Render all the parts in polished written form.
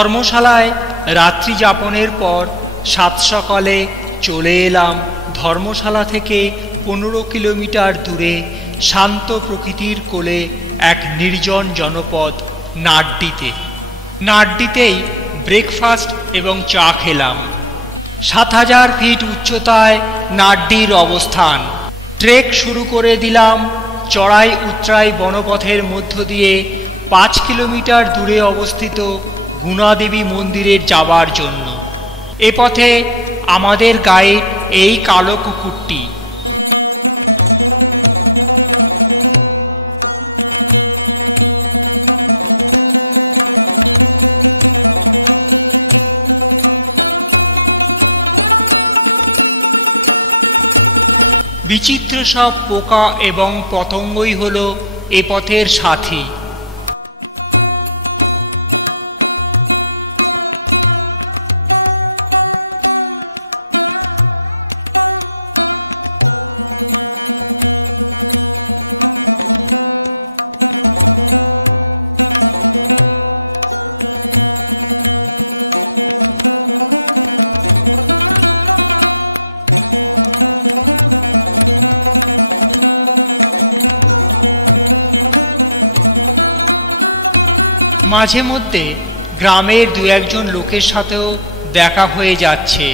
ধর্মশালায় রাত্রি যাপনের পর সাত সকালে চলে এলাম ধর্মশালা থেকে 15 কিলোমিটার দূরে শান্ত প্রকৃতির কোলে এক নির্জন জনপদ নাড্ডিতে। নাড্ডিতেই ব্রেকফাস্ট এবং চা খেলাম। 7000 ফিট উচ্চতায় নাড্ডির অবস্থান। ট্রেক শুরু করে দিলাম চড়াই উতরাই বনপথের মধ্য দিয়ে 5 কিলোমিটার দূরে অবস্থিত গুণাদেবী মন্দিরে যাবার জন্য। এ পথে আমাদের গায়ে এই কালো কুকুরটি। বিচিত্র সব পোকা এবং পতঙ্গই হলো এ পথের সাথী। মাঝে মধ্যে গ্রামের দু একজন লোকের সাথেও দেখা হয়ে যাচ্ছে।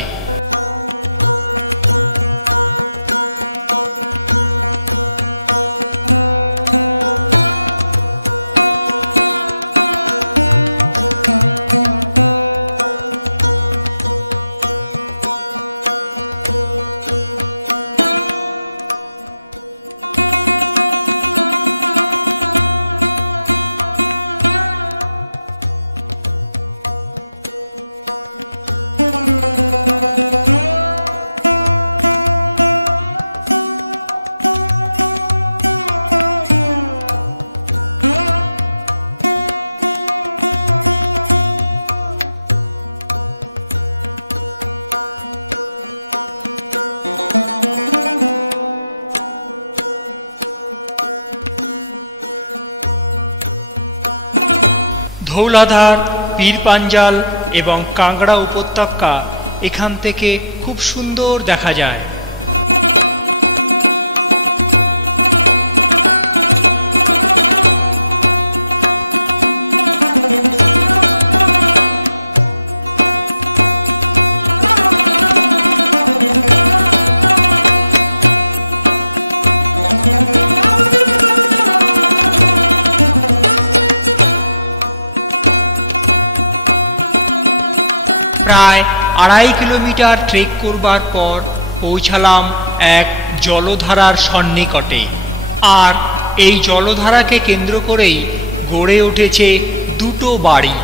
ধৌলাধার, পীরপাঞ্জাল এবং কাংড়া উপত্যকা এখান থেকে খুব সুন্দর দেখা যায়। প্রায় 2.5 কিলোমিটার ট্রেক করবার পর পৌঁছালাম এক জলধারার সন্নিকটে। আর এই জলধারাকে কেন্দ্র করেই গড়ে উঠেছে দুটো বাড়ি।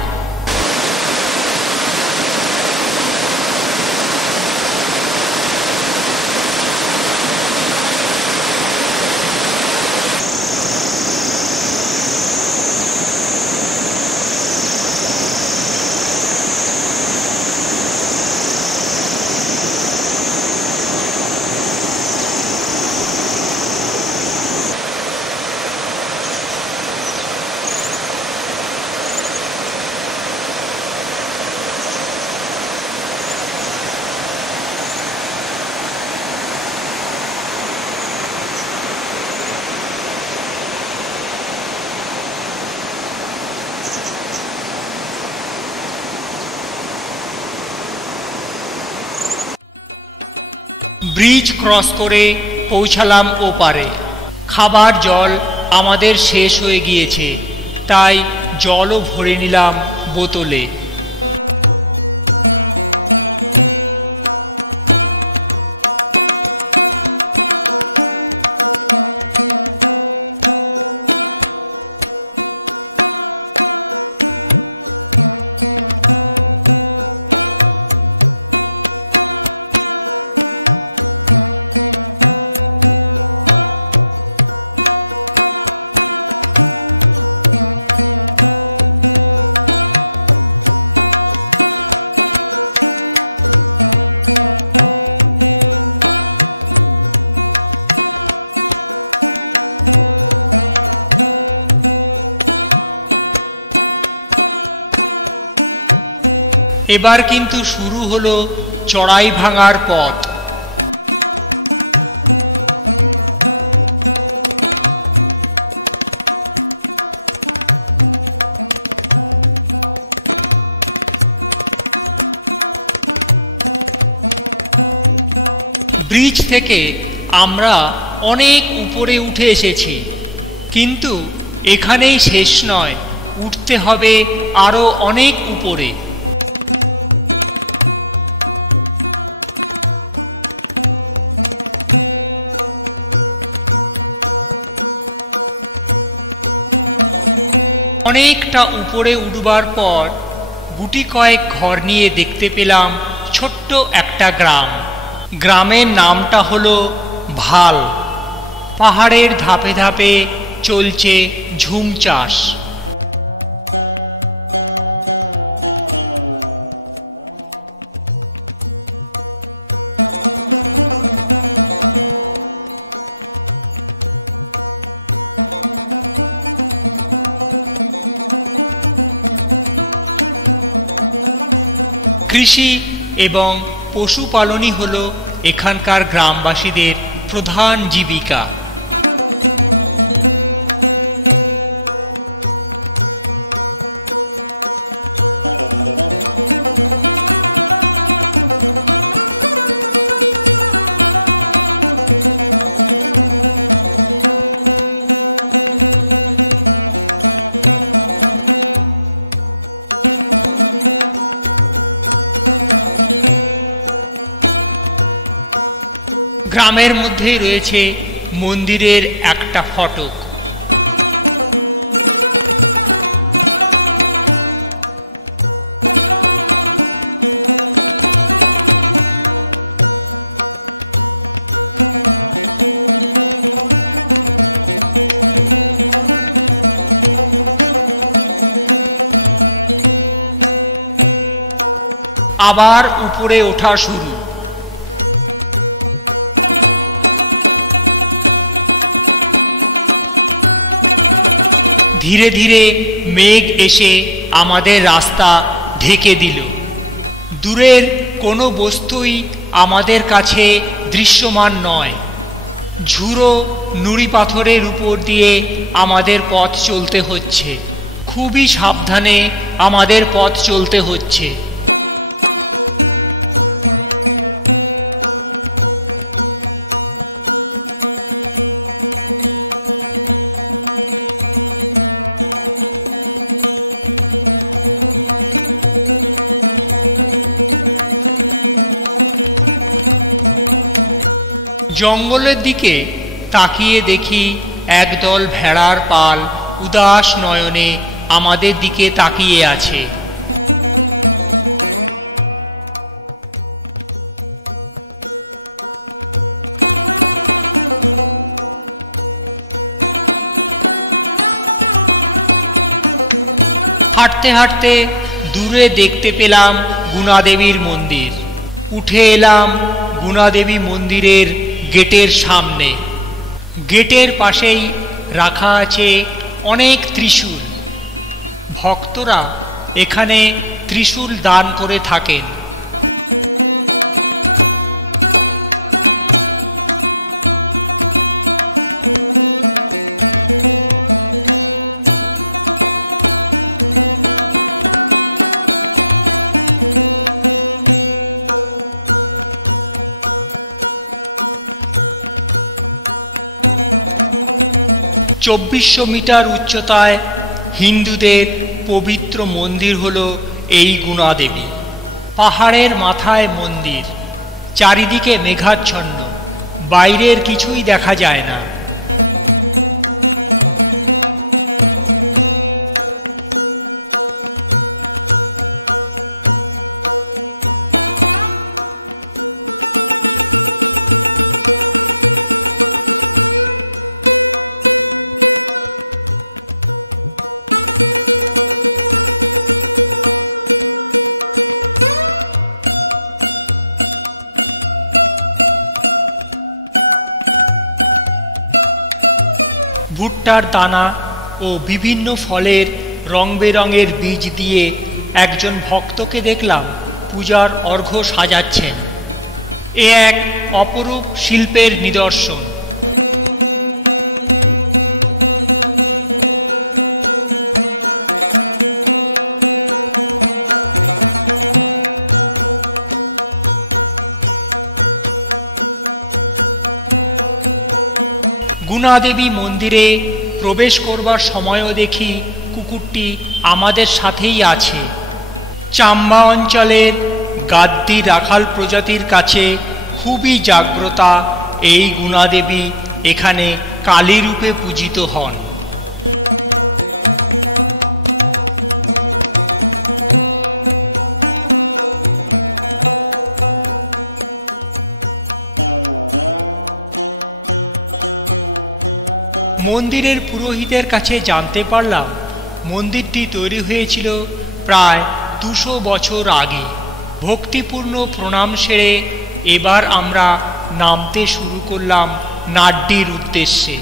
ব্রিজ ক্রস করে পৌঁছালাম ওপারে। খাবার জল আমাদের শেষ হয়ে গিয়েছে, তাই জলও ভরে নিলাম বোতলে। এবার কিন্তু শুরু হলো চড়াই ভাঙার পথ। ব্রিজ থেকে আমরা অনেক উপরে উঠে এসেছি, কিন্তু এখানেই শেষ নয়, উঠতে হবে আরো অনেক উপরে। অনেকটা উপরে উঠবার পর গুটি কয়েক ঘর নিয়ে দেখতে পেলাম ছোট্ট একটা গ্রাম। গ্রামের নামটা হলো ভাল। পাহাড়ের ধাপে ধাপে চলছে ঝুম চাষ। কৃষি এবং পশুপালনই হলো এখানকার গ্রামবাসীদের প্রধান জীবিকা। গ্রামের মধ্যেই রয়েছে মন্দিরের একটা ফটক। আবার উপরে ওঠা শুরু। ধীরে ধীরে মেঘ এসে আমাদের রাস্তা ঢেকে দিল। দূরের কোনো বস্তুই আমাদের কাছে দৃশ্যমান নয়। ঝুড়ো নুড়ি পাথরের উপর দিয়ে আমাদের পথ চলতে হচ্ছে। খুবই সাবধানে আমাদের পথ চলতে হচ্ছে। জঙ্গলের দিকে তাকিয়ে দেখি একদল ভেড়ার পাল উদাস নয়নে আমাদের দিকে তাকিয়ে আছে। হাঁটতে হাঁটতে দূরে দেখতে পেলাম গুণাদেবীর মন্দির। উঠে এলাম গুণাদেবী মন্দিরের গেটের সামনে। গেটের পাশেই রাখা আছে অনেক ত্রিশূল। ভক্তরা এখানে ত্রিশূল দান করে থাকেন। চব্বিশশো মিটার উচ্চতায় হিন্দুদের পবিত্র মন্দির হলো এই গুণাদেবী। পাহাড়ের মাথায় মন্দির, চারিদিকে মেঘাচ্ছন্ন, বাইরের কিছুই দেখা যায় না। ভুট্টার দানা ও বিভিন্ন ফলের রং বেরঙের বীজ দিয়ে একজন ভক্তকে দেখলাম পূজার অর্ঘ্য সাজাচ্ছেন। এ এক অপরূপ শিল্পের নিদর্শন। গুণাদেবী মন্দিরে প্রবেশ করবার সময়ও দেখি কুকুরটি আমাদের সাথেই আছে। চাম্বা অঞ্চলের গাদ্দি রাখাল প্রজাতির কাছে খুবই জাগ্রতা এই গুণাদেবী এখানে কালী রূপে পূজিত হন। মন্দিরের পুরোহিতের কাছে জানতে পারলাম মন্দিরটি তৈরি হয়েছিল প্রায় 200 বছর আগে। ভক্তিপূর্ণ প্রণাম সেরে এবার আমরা নামতে শুরু করলাম নাড্ডির উদ্দেশ্যে।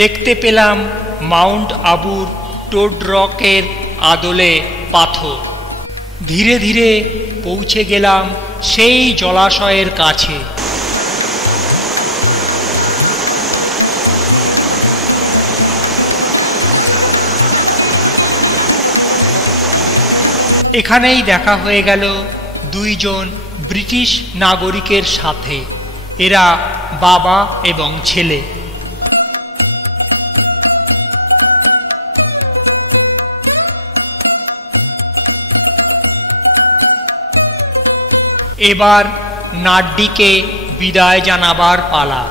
দেখতে পেলাম মাউন্ট আবুর টোড রকের আদলে পাথর। ধীরে ধীরে পৌঁছে গেলাম সেই জলাশয়ের কাছে। এখানেই দেখা হয়ে গেল দুইজন ব্রিটিশ নাগরিকের সাথে। এরা বাবা এবং ছেলে। এবার নাড্ডিকে বিদায় জানাবার পালা।